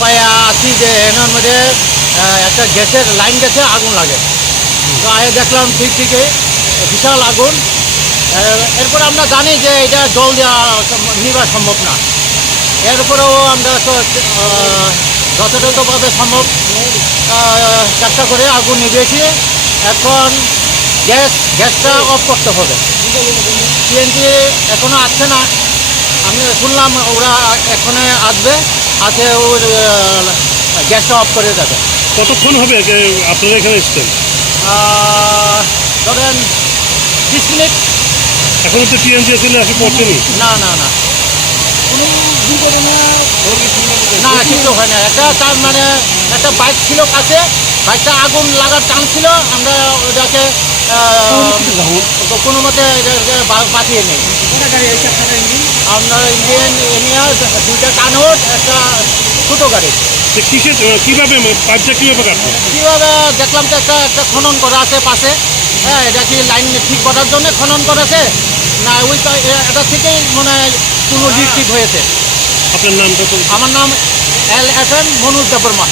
পায়ে আছি যে এনার মধ্যে একটা গ্যাসের লাইন গেছে, আগুন লাগে। তো আগে দেখলাম ঠিকই বিশাল আগুন। এরপর আমরা জানি যে এটা জল দেওয়া নিবা সম্ভব না। এরপরেও আমরা তো যথাযথভাবে সম্ভব চেষ্টা করে আগুন নিভিয়েছি। এখন গ্যাসটা অফ করতে হবে। সিএনজি এখনও আসছে না। আমি শুনলাম ওরা এখনে আসবে, আসে ওর গ্যাসটা অফ করে দেবে। কতক্ষণ হবে যে আপনারা এখানে এসছেন? ধরেন 20 মিনিট। এখনো তো টিএনজি এখানে আসে পড়ছেনি? না না না, কোনো দুর্ঘটনা না কিছু হয় না। তার মানে একটা বাইক ছিল কাছে, বাইকটা আগুন লাগার চান্স ছিল। আমরা ওটাকে কোনো মতে বাঁচিয়ে নিই। আপনার ইন্ডিয়ান এনিয়া, 2টা কানট, একটা ছোটো গাড়ি। কিভাবে পাইপটা কিভাবে কাটলো? কীভাবে দেখলাম তো একটা খনন করা আছে পাশে। হ্যাঁ, এটা কি লাইন ঠিক করার জন্য খনন করেছে না ওই এটা থেকেই মনে হয় কোনো লিক টিক হয়েছে। আপনার নামটা তো? আমার নাম LFM মনোজ দেববর্মা।